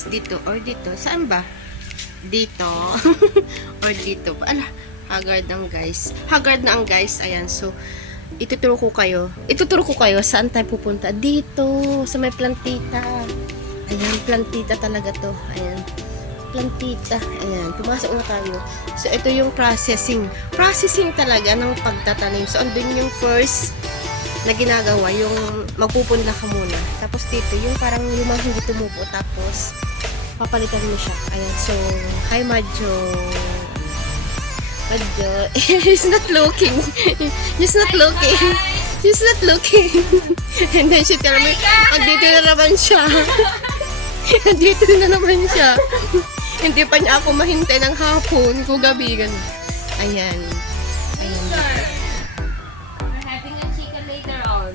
guys, dito or dito. Saan ba? Dito. Or dito. Ala, haggard ang guys. Haggard na ang guys. Ayan, so, ituturo ko kayo saan tayo pupunta. Dito, sa may plantita. Ayan, plantita talaga to. Ayan, plantita. Ayan, pumasok na tayo. So, ito yung processing. Processing talaga ng pagtatanim. So, andun yung first na ginagawa, yung magpupunla ka muna. Tapos dito, yung parang yung mga hindi tumupo. Tapos, papalitan mo siya. Ayan, so, hi Madjo. Madjo. He's not looking. He's not looking. He's not looking. And then she tell me, andito na naman siya. Andito na naman siya. Hindi pa niya ako mahintay ng hapon. Kung gabi, ganun. Ayan. Ayan. We're having a chicken later on.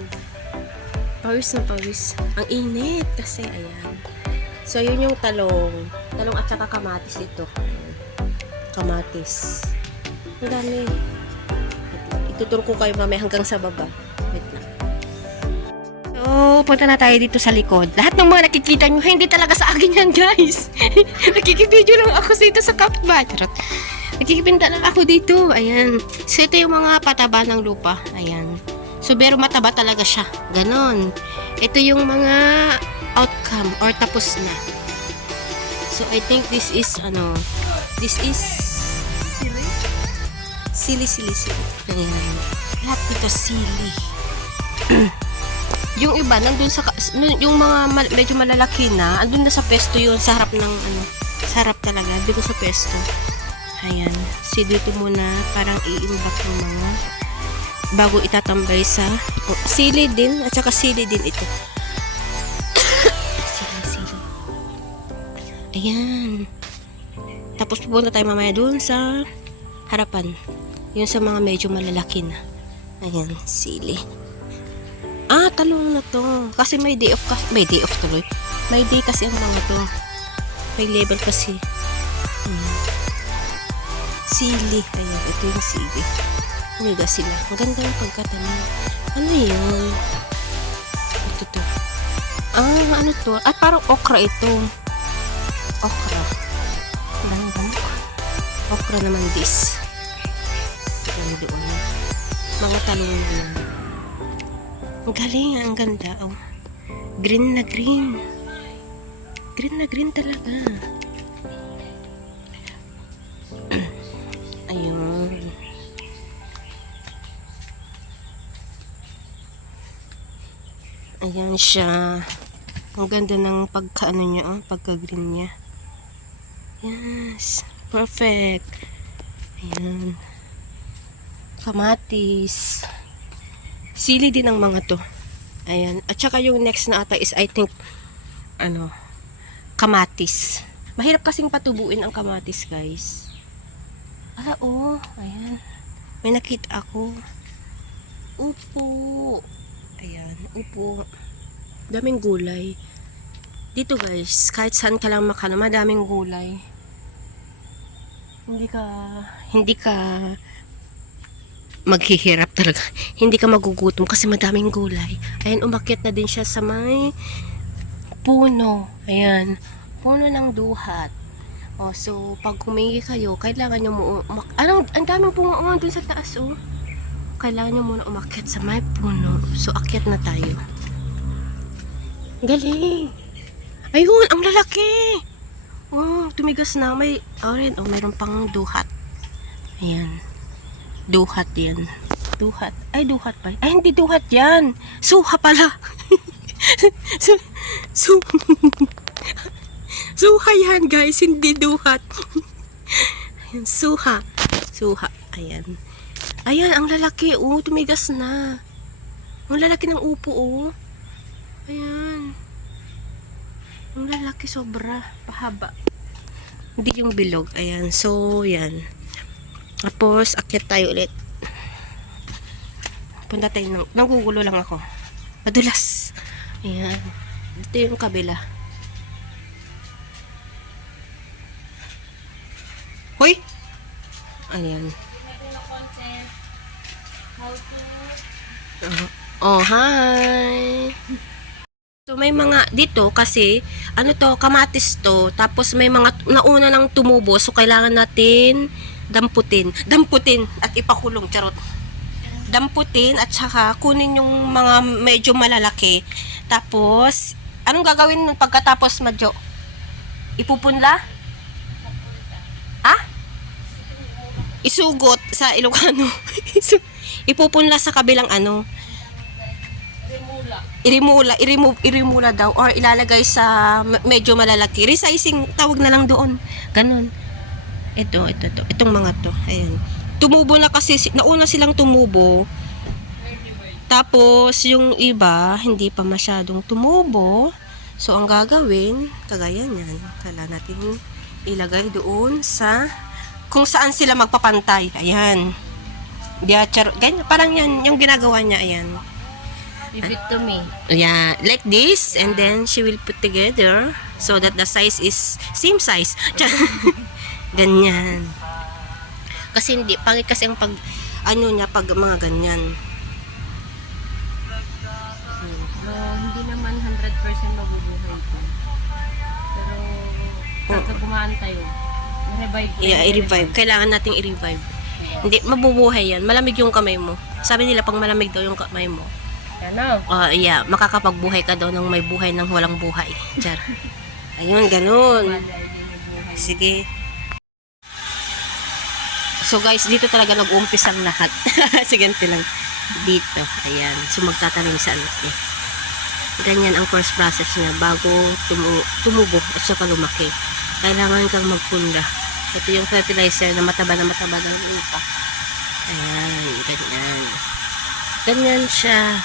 Pawis na pawis. Ang init kasi, ayan. So, yun yung talong. Talong at saka kamatis ito. Kamatis. Ang dami. Ituturo ko kayo mamaya hanggang sa baba. Wait lang. So, punta na tayo dito sa likod. Lahat ng mga nakikita nyo, hindi talaga sa akin yan, guys. Nakikipidyo lang ako dito sa kapba. Charot. Nakikipinta lang ako dito. Ayan. So, ito yung mga pataba ng lupa. Ayan. So, pero mataba talaga siya. Ganon. Ito yung mga outcome or tapos na. So, I think this is, this is sili. Ayan. Lahat dito sili. Yung iba, nandun sa, yung mga medyo malalaki na, andun na sa pesto yun, sa harap ng, sa harap talaga, dito sa pesto. Ayan. So, dito muna, parang i-imbak yung mga, bago itatambay sa, sili din, at saka sili din ito. Ayan. Tapos pupunta tayo mamaya doon sa harapan. Yun sa mga medyo malalaki na. Ayan, sili. Ah, talong na to. Kasi may day off tuloy. May day kasi ang mga to. May label kasi. Sili. Ayan, ito yung sili. Umiga sila. Maganda yung pagkatanim. Ano yun? Ito to. Ah, ano to? At parang okra ito. Okra. Okra naman this. Ayan doon. Mga talong doon. Ang galing, ang ganda. Oh. Green na green. Green na green talaga. Ayun. Ayan siya. Ang ganda ng pagka-ano niya, pagka-green niya. Yes, perfect. Ayan. Kamatis. Sili din ang mga to. Ayan. At saka yung next na ata is I think kamatis. Mahirap kasing patubuin ang kamatis, guys. Ah, oh. Ayan. May nakita ako. Upo. Ayan. Upo. Daming gulay. Dito, guys, kahit saan ka lang makano, madaming gulay. Hindi ka maghihirap talaga. Hindi ka magugutom kasi madaming gulay. Ayan, umakyat na din siya sa may puno. Ayan, puno ng duhat. Oh, so, pag humingi kayo, kailangan nyo ang daming punga dun sa taas, oh. Kailangan nyo muna umakyat sa may puno. So, akyat na tayo. Galing! Ayun, ang lalaki! Oh, tumigas na. May, mayroon pang duhat. Ayan. Duhat yan. Duhat. Ay, duhat pa. Ay, hindi duhat yan. Suha pala. Suha yan, guys. Hindi duhat. Ayan, suha. Suha. Ayan. Ayan, ang lalaki. Oh, tumigas na. Ang lalaki ng upo, oh. Ayan. Ang lalaki sobra. Pahaba. Hindi yung bilog. Ayan. So, yan. Tapos, akyat tayo ulit. Punta tayo. Nagugulo lang ako. Madulas. Ayan. Dito yung kabila. Hoy! Ayan. Oh, hi! So, So, may mga dito kasi, ano to, kamatis to. Tapos may mga nauna nang tumubo. So, kailangan natin damputin. Damputin at ipakulong. Charot. Damputin at saka kunin yung mga medyo malalaki. Tapos, anong gagawin nun pagkatapos, Madjo? Ipupunla? Ha? Isugot sa Ilocano. Ipupunla sa kabilang ano. Irimula daw or ilalagay sa medyo malalaki. Resizing tawag na lang doon. Ganun. Itong mga to. Ayan. Tumubo na kasi, nauna silang tumubo. Tapos, yung iba, hindi pa masyadong tumubo. So, ang gagawin, kagaya niyan, kailangan natin ilagay doon sa kung saan sila magpapantay. Ayan. Ganyan, parang yan, yung ginagawa niya, ayan. Give it to me. Yeah, like this, and then she will put together so that the size is same size. Ganyan. Kasi hindi, pangit kasi ang pag, ano niya, pag mga ganyan. So, hindi naman 100% mabubuhay ito. Pero, pagka gumaan tayo, i-revive. Yeah, i-revive. Kailangan nating i-revive. Hindi, mabubuhay yan. Malamig yung kamay mo. Sabi nila, pag malamig daw yung kamay mo, Ano? yeah, makakapagbuhay ka daw ng may buhay ng walang buhay. Char. Ayun, ganun. Sige. So guys, dito talaga nag-uumpisa ang lahat. Sige, lang. Dito. Ayan. So magtatanim sa ano. Ganyan ang first process niya bago tumubo at saka lumaki. Kailangan kang magpunda. Ito yung fertilizer na mataba ng lupa. Ayan, ganyan. Ganyan siya.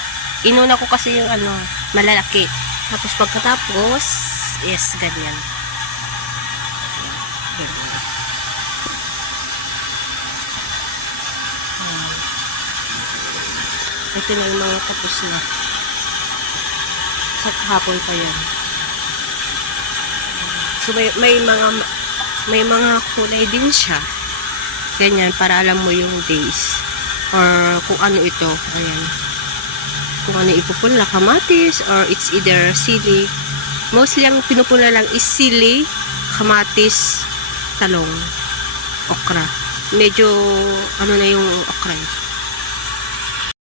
Inuna ko kasi yung ano, malalaki. Tapos pagkatapos, yes, ganyan. Ganyan. Ito na yung mga tapos na. Sa hapon pa yan. So may mga kulay din siya. Ganyan, para alam mo yung days. Or kung ano ito. Ayan. Kung ano ipupula, kamatis, or it's either sili. Mostly ang pinupula lang is sili, kamatis, talong, okra. Medyo, ano na yung okra.